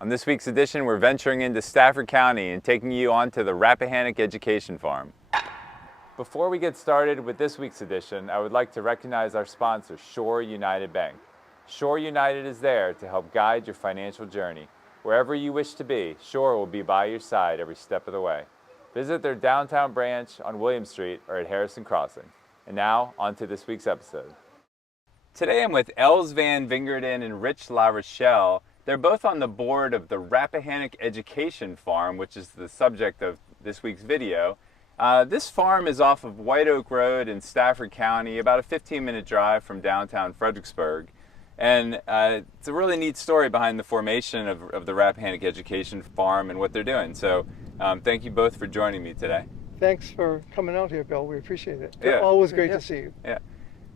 On this week's edition, we're venturing into Stafford County and taking you on to the Rappahannock Education Farm. Before we get started with this week's edition, I would like to recognize our sponsor, Shore United Bank. Shore United is there to help guide your financial journey. Wherever you wish to be, Shore will be by your side every step of the way. Visit their downtown branch on William Street or at Harrison Crossing. And now, on to this week's episode. Today I'm with Els Van Vingerden and Rich La Rochelle. They're both on the board of the Rappahannock Education Farm, which is the subject of this week's video. This farm is off of White Oak Road in Stafford County, about a 15-minute drive from downtown Fredericksburg. And it's a really neat story behind the formation of the Rappahannock Education Farm and what they're doing. So thank you both for joining me today. Thanks for coming out here, Bill. We appreciate it. Yeah. Always great to see you. Yeah.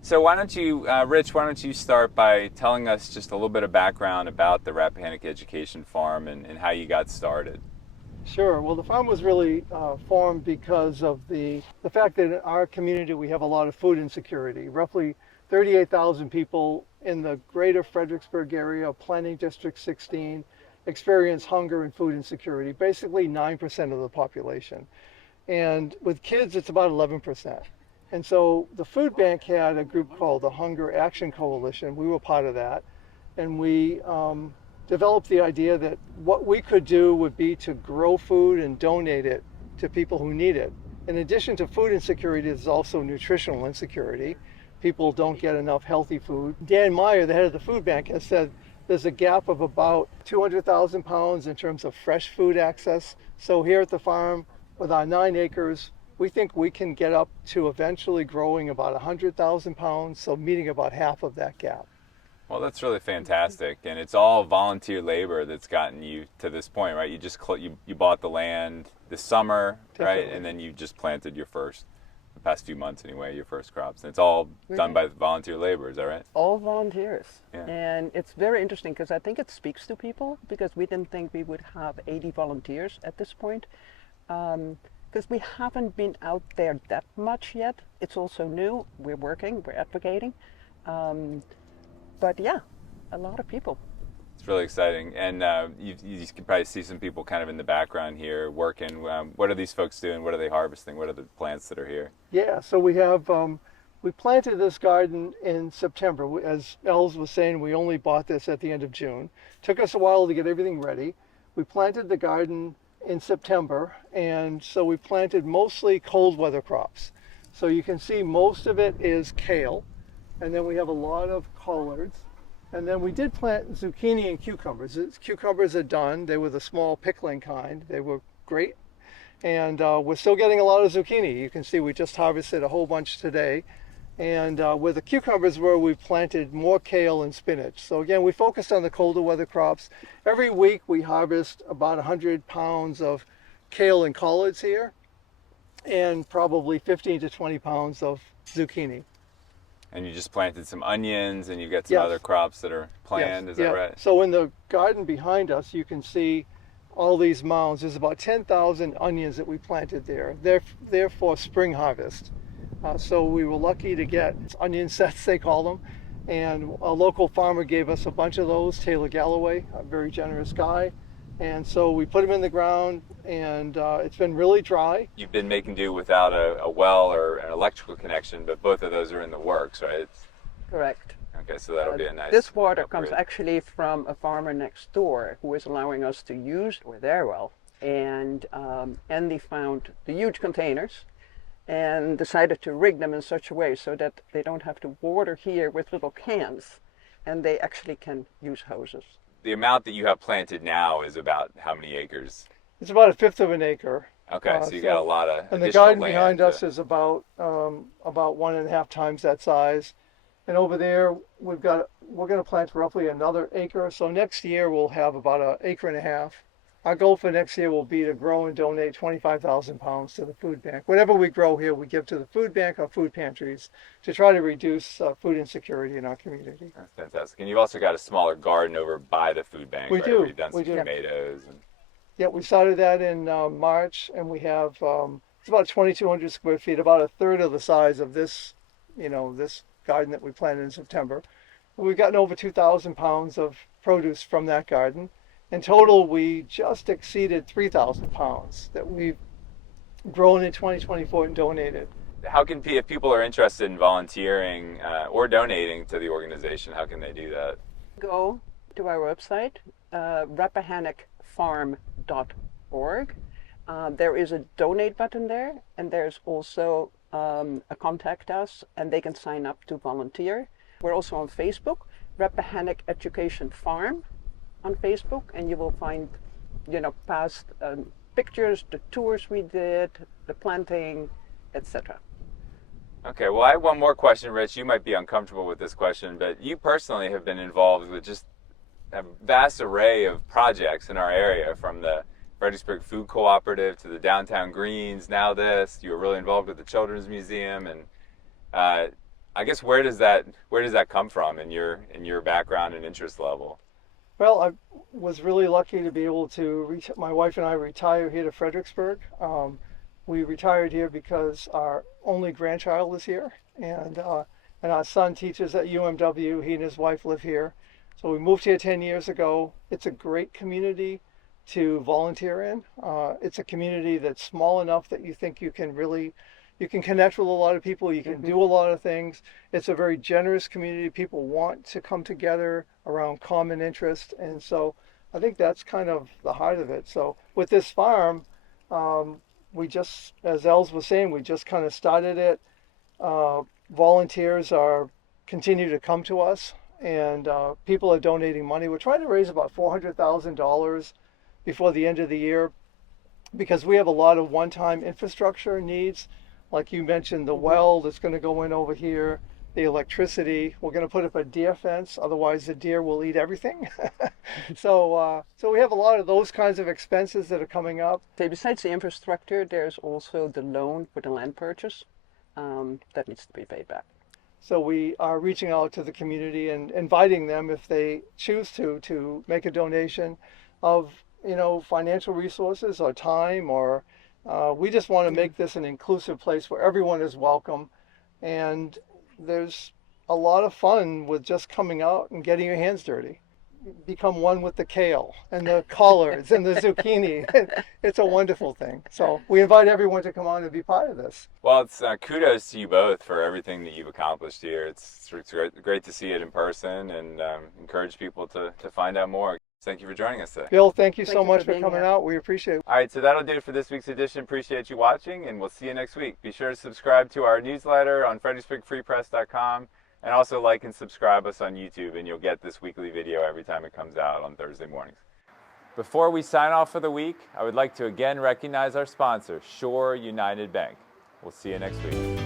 So why don't you, Rich, why don't you start by telling us just a little bit of background about the Rappahannock Education Farm and how you got started. Sure. Well, the farm was really formed because of the fact that in our community we have a lot of food insecurity. Roughly 38,000 people in the greater Fredericksburg area, Planning District 16, experience hunger and food insecurity, basically 9% of the population. And with kids, it's about 11%. And so the food bank had a group called the Hunger Action Coalition. We were part of that. And we developed the idea that what we could do would be to grow food and donate it to people who need it. In addition to food insecurity, there's also nutritional insecurity. People don't get enough healthy food. Dan Meyer, the head of the food bank, has said there's a gap of about 200,000 pounds in terms of fresh food access. So here at the farm, with our 9 acres, we think we can get up to eventually growing about 100,000 pounds, so meeting about half of that gap. Well, that's really fantastic, and it's all volunteer labor that's gotten you to this point, right? You just you bought the land this summer, Definitely. right? And then you just planted the past few months anyway, your first crops. And it's all done by volunteer labor, is that right? All volunteers. Yeah. And it's very interesting because I think it speaks to people, because we didn't think we would have 80 volunteers at this point. Because we haven't been out there that much yet. It's also new. We're working, we're advocating. But yeah, a lot of people. It's really exciting. And you can probably see some people kind of in the background here working. What are these folks doing? What are they harvesting? What are the plants that are here? Yeah, so we have, we planted this garden in September. As Els was saying, we only bought this at the end of June. Took us a while to get everything ready. We planted the garden in September, and so we planted mostly cold weather crops. So you can see most of it is kale, and then we have a lot of collards, and then we did plant zucchini and cucumbers. Cucumbers are done. They were the small pickling kind. They were great, and we're still getting a lot of zucchini. You can see we just harvested a whole bunch today. And where the cucumbers were, we planted more kale and spinach. So again, we focused on the colder weather crops. Every week we harvest about 100 pounds of kale and collards here, and probably 15 to 20 pounds of zucchini. And you just planted some onions, and you've got some Yes. other crops that are planned, Yes. is that right? So in the garden behind us, you can see all these mounds. There's about 10,000 onions that we planted there. They're for spring harvest. So we were lucky to get onion sets, they call them, and a local farmer gave us a bunch of those, Taylor Galloway, a very generous guy. And so we put them in the ground, and it's been really dry. You've been making do without a well or an electrical connection, but both of those are in the works, right? Correct. Okay, so that'll be a nice This water comes upgrade. actually from a farmer next door who is allowing us to use their well. And they found the huge containers and decided to rig them in such a way so that they don't have to water here with little cans, and they actually can use hoses. The amount that you have planted now is about how many acres? It's about a fifth of an acre. Okay, so you got a lot of And the additional garden land behind to- us is about 1.5 times that size. And over there, we're going to plant roughly another acre. So next year we'll have about an acre and a half. Our goal for next year will be to grow and donate 25,000 pounds to the food bank. Whatever we grow here, we give to the food bank or food pantries to try to reduce food insecurity in our community. That's fantastic. And you've also got a smaller garden over by the food bank, We right? do, Where you've done we some do. tomatoes. And... Yeah, we started that in March, and we have it's about 2,200 square feet, about a third of the size of this, this garden that we planted in September. We've gotten over 2,000 pounds of produce from that garden. In total, we just exceeded 3,000 pounds that we've grown in 2024 and donated. How can, if people are interested in volunteering or donating to the organization, how can they do that? Go to our website, rappahannockfarm.org. There is a donate button there, and there's also a contact us, and they can sign up to volunteer. We're also on Facebook, Rappahannock Education Farm on Facebook, and you will find, past pictures, the tours we did, the planting, etc. Okay, well, I have one more question, Rich. You might be uncomfortable with this question, but you personally have been involved with just a vast array of projects in our area, from the Fredericksburg Food Cooperative to the Downtown Greens, now this. You were really involved with the Children's Museum, and I guess where does that come from in your background and interest level? Well, I was really lucky to be able to my wife and I retire here to Fredericksburg. We retired here because our only grandchild is here, and our son teaches at UMW. He and his wife live here. So we moved here 10 years ago. It's a great community to volunteer in. It's a community that's small enough that you think you can connect with a lot of people, you can do a lot of things. It's a very generous community. People want to come together around common interest, and so I think that's kind of the heart of it. So with this farm, we just, as Els was saying, we just kind of started it. Volunteers continue to come to us, and people are donating money. We're trying to raise about $400,000 before the end of the year, because we have a lot of one-time infrastructure needs. Like you mentioned, the well that's going to go in over here, the electricity. We're going to put up a deer fence, otherwise the deer will eat everything. So we have a lot of those kinds of expenses that are coming up. So besides the infrastructure, there's also the loan for the land purchase that needs to be paid back. So we are reaching out to the community and inviting them, if they choose to make a donation of financial resources or time, or we just want to make this an inclusive place where everyone is welcome. And there's a lot of fun with just coming out and getting your hands dirty. Become one with the kale and the collards and the zucchini. It's a wonderful thing. So we invite everyone to come on and be part of this. Well, it's kudos to you both for everything that you've accomplished here. It's great to see it in person, and encourage people to find out more. Thank you for joining us today. Bill, thank you so much for coming out. We appreciate it. All right, so that'll do it for this week's edition. Appreciate you watching, and we'll see you next week. Be sure to subscribe to our newsletter on fredericksburgfreepress.com, and also like and subscribe us on YouTube, and you'll get this weekly video every time it comes out on Thursday mornings. Before we sign off for the week, I would like to again recognize our sponsor, Shore United Bank. We'll see you next week.